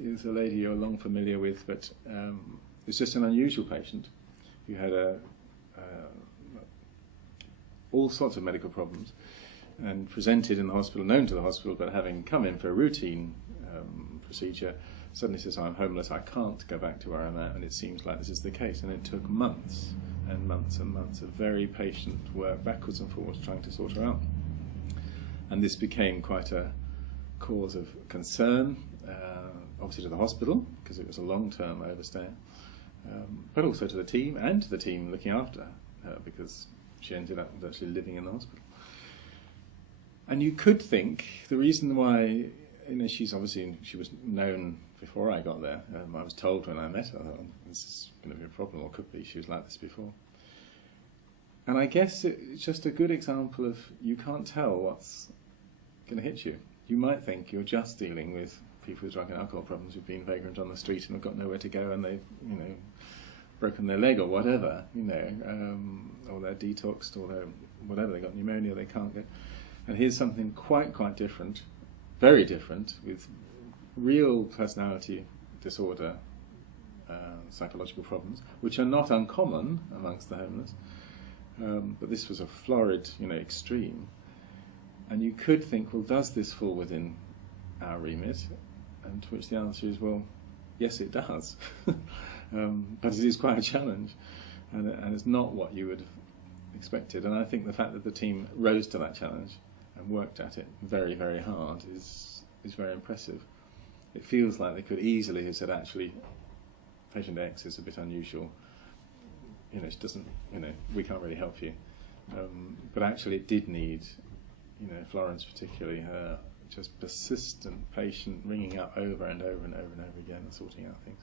is a lady you're long familiar with, but it's just an unusual patient who had all sorts of medical problems and presented in the hospital, known to the hospital, but having come in for a routine procedure, suddenly says, I'm homeless, I can't go back to where I'm at, and it seems like this is the case. And it took months and months and months of very patient work backwards and forwards trying to sort her out. And this became quite a cause of concern, obviously to the hospital, because it was a long-term overstay, but also to the team and to the team looking after her, because she ended up actually living in the hospital. And you could think the reason why, she was known before I got there. I was told when I met her, this is going to be a problem, or could be, she was like this before. And I guess it's just a good example of you can't tell what's going to hit you. You might think you're just dealing with people with drug and alcohol problems who've been vagrant on the street and have got nowhere to go, and they've, broken their leg or whatever, or they're detoxed, or they're whatever, they got pneumonia, they can't go. And here's something quite different, very different, with real personality disorder, psychological problems, which are not uncommon amongst the homeless. But this was a florid, extreme. And you could think, well, does this fall within our remit? And to which the answer is, well, yes, it does. But it is quite a challenge, and it's not what you would have expected. And I think the fact that the team rose to that challenge and worked at it very, very hard is very impressive. It feels like they could easily have said, actually, patient X is a bit unusual. She doesn't, we can't really help you. But actually it did need, Florence particularly, her just persistent, patient, ringing up over and over and over and over again and sorting out things.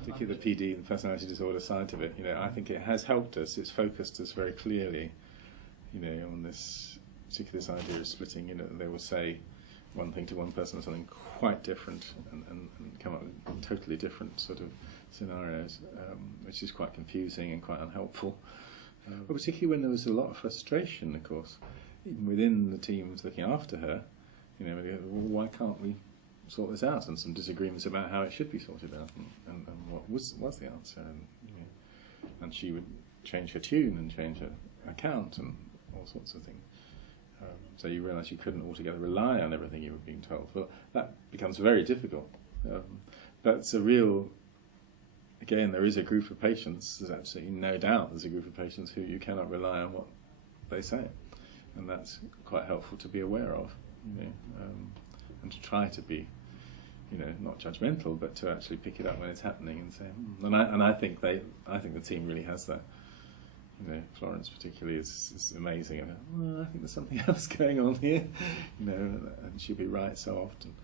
Particularly the PD, the personality disorder side of it, I think it has helped us. It's focused us very clearly, on this, particularly this idea of splitting. They will say one thing to one person or something quite different, and come up with totally different sort of scenarios, which is quite confusing and quite unhelpful. But particularly when there was a lot of frustration, of course, even within the teams looking after her. Well, why can't we sort this out? And some disagreements about how it should be sorted out, and what was the answer. And she would change her tune and change her account and all sorts of things. So you realise you couldn't altogether rely on everything you were being told. Well, that becomes very difficult. But it's a real, again, there is a group of patients, there's absolutely no doubt there's a group of patients who you cannot rely on what they say. And that's quite helpful to be aware of, and to try to be, not judgmental, but to actually pick it up when it's happening and say, and I think the team really has that. Florence particularly is amazing. I think there's something else going on here, and she'll be right so often.